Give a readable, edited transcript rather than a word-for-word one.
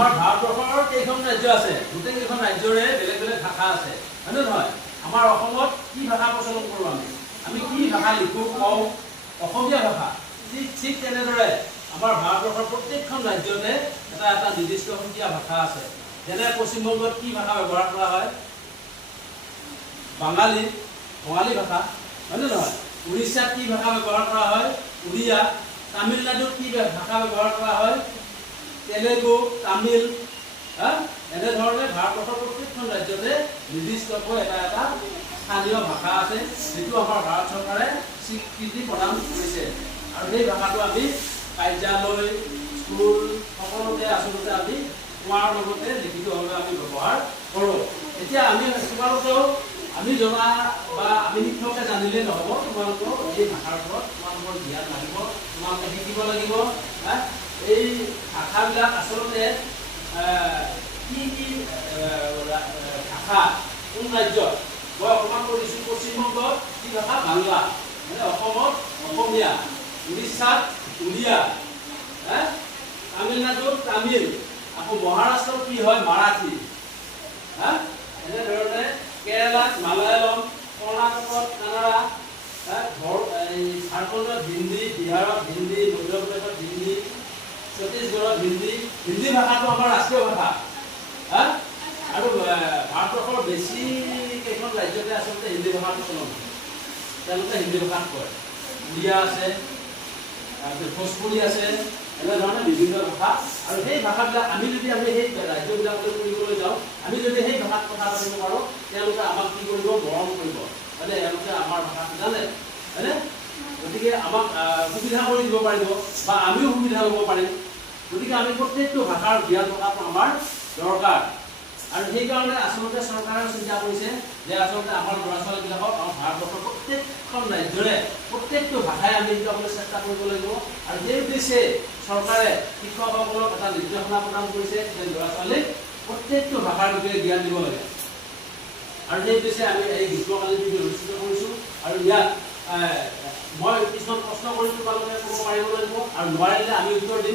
আমাৰ ভাৰতবৰ্ষৰ কেইখন ৰাজ্য আছে, গোটেইকেইখন ৰাজ্যৰে বেলেগ বেলেগ ভাষা আছে, হয়নে নহয়? আমাৰ অসমত কি ভাষা প্ৰচলন কৰোঁ আমি কি ভাষা লিখোঁ কওঁ? অসমীয়া ভাষা। ঠিক তেনেদৰে আমাৰ ভাৰতবৰ্ষৰ প্ৰত্যেকখন ৰাজ্যতে এটা এটা নিৰ্দিষ্ট সুকীয়া ভাষা আছে। যেনে পশ্চিমবংগত কি ভাষা ব্যৱহাৰ কৰা হয়? বঙালী ভাষা, হয়নে নহয়? উৰিষ্যাত কি ভাষা ব্যৱহাৰ কৰা হয়? উড়িয়া। তামিলনাডুত কি ভাষা ব্যৱহাৰ কৰা হয়? তেলেগু, তামিল। এনেধৰণে ভাৰতবৰ্ষৰ প্ৰত্যেকখন ৰাজ্যতে নিৰ্দিষ্টকৈ এটা এটা স্থানীয় ভাষা আছে, যিটো আমাৰ ভাৰত চৰকাৰে স্বীকৃতি প্ৰদান কৰিছে। আৰু সেই ভাষাটো আমি কাৰ্যালয়, স্কুল সকলোতে আচলতে আমি কোৱাৰ লগতে লিখিতভাৱে আমি ব্যৱহাৰ কৰোঁ। এতিয়া আমি তোমালোকেও আমি জনা বা আমি শিক্ষকে জানিলে নহ'ব, তোমালোকেও এই ভাষাৰ ওপৰত তোমালোকৰ জ্ঞান লাগিব, তোমালোকে শিকিব লাগিব। এই ভাষাবিলাক আচলতে কি কি ভাষা কোন ৰাজ্যত? মই অকণমান কৈ দিছোঁ। পশ্চিমবংগত কি ভাষা? বাংলা। মানে অসমত অসমীয়া, উৰিষ্যাত উড়িয়া, তামিলনাডুত তামিল, আকৌ মহাৰাষ্ট্ৰত কি হয়? মাৰাঠী। এনেধৰণে কেৰালাত মালায়ালম, কৰ্ণাটকত কানাড়া, ঝাৰখণ্ডত হিন্দী, বিহাৰত হিন্দী, মধ্যপ্ৰদেশত হিন্দী, ছত্তীশগড়ত হিন্দী ভাষাটো আমাৰ ৰাষ্ট্ৰীয় ভাষা। আৰু ভাৰতবৰ্ষৰ বেছি কেইখন ৰাজ্যতে আচলতে হিন্দী ভাষাটো চলন হয়, তেওঁলোকে হিন্দী ভাষাত কয়। উড়িয়া আছে, তাৰপিছত ভোজপুৰী আছে, এনেধৰণে বিভিন্ন ভাষা। আৰু সেই ভাষাবিলাক আমি সেই ৰাজ্যবিলাকলৈ ফুৰিবলৈ যাওঁ, আমি যদি সেই ভাষাত কথা পাতিব পাৰোঁ, তেওঁলোকে আমাক কি কৰিব? মৰম কৰিব। মানে এওঁলোকে আমাৰ ভাষাটো জানে, হয়নে? গতিকে আমাক সুবিধা কৰি দিব পাৰিব বা আমিও সুবিধা ল'ব পাৰিম। গতিকে আমি প্ৰত্যেকটো ভাষাৰ জ্ঞান থকাটো আমাৰ দৰকাৰ। আৰু সেইকাৰণে আচলতে চৰকাৰে চিন্তা কৰিছে যে আচলতে আমাৰ ল'ৰা ছোৱালীবিলাকক আমাৰ ভাৰতবৰ্ষৰ প্ৰত্যেকখন ৰাজ্যৰে প্ৰত্যেকটো ভাষাই আমি শিকাবলৈ চেষ্টা কৰিব লাগিব। আৰু সেই উদ্দেশ্যে চৰকাৰে শিক্ষকসকলক এটা নিৰ্দেশনা প্ৰদান কৰিছে যে ল'ৰা ছোৱালীক প্ৰত্যেকটো ভাষাৰ বিষয়ে জ্ঞান দিব লাগে। আৰু সেই উদ্দেশ্যে আমি এই গ্ৰীষ্মকালীন ছুটী অনুষ্ঠিত কৰিছোঁ। আৰু ইয়াত মই কিছুমান প্ৰশ্ন কৰি তোমালোকে ক'ব পাৰিব লাগিব, আৰু নোৱাৰিলে আমি উত্তৰ দিম।